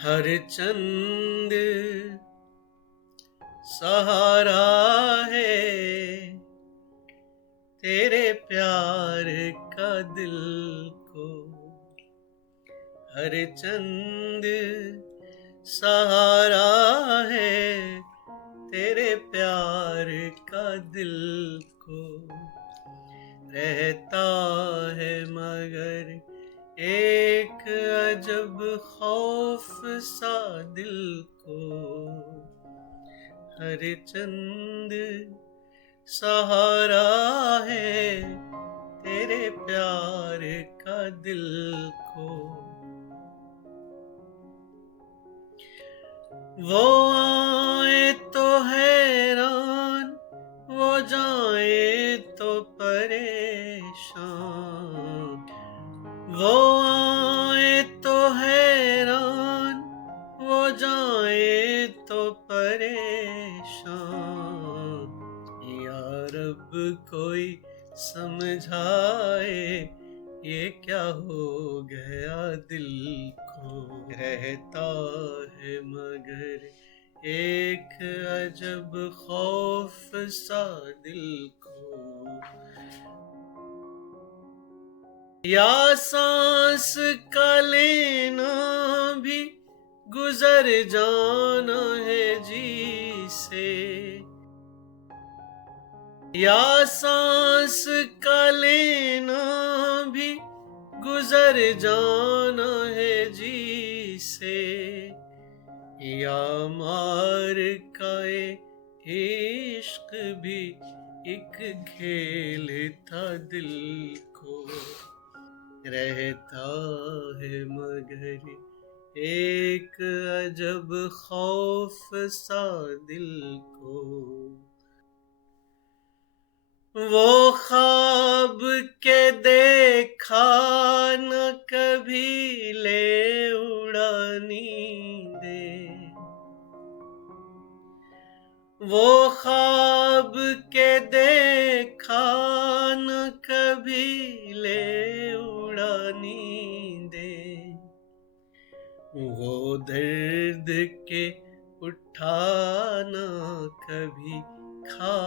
हर चंद सहारा है तेरे प्यार का दिल को। हर चंद सहारा है तेरे प्यार का दिल को। रहता है मगर एक अजब खौफ सा दिल को। हर चंद सहारा है तेरे प्यार का दिल को। वो आए तो हैरान, वो जाए तो परेशान। वो आए तो हैरान, वो जाए तो परेशान। या रब कोई समझाए ये क्या हो गया दिल को। रहता है मगर एक अजब खौफ सा दिल को। या सांस का लेना भी गुजर जाना है जी से। या सांस का लेना भी गुजर जाना है जी से। या मार का इश्क भी एक खेल था दिल को। रहता है मगर एक अजब खौफ सा दिल को। वो ख्वाब के देखा न कभी ले उड़ानी दे। वो ख्वाब के देखा न कभी ले उड़ानी दे। वो दर्द के उठाना कभी खा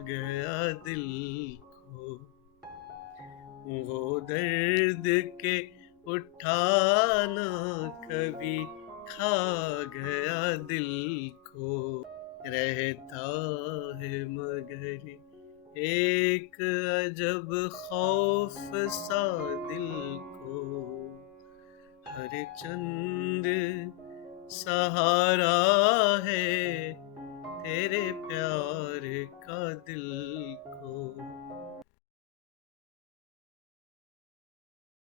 गया दिल को। वो दर्द के उठाना कभी खा गया दिल को। रहता है मगर एक अजब खौफ सा दिल को। हर चंद सहारा है तेरे प्यार का दिल को।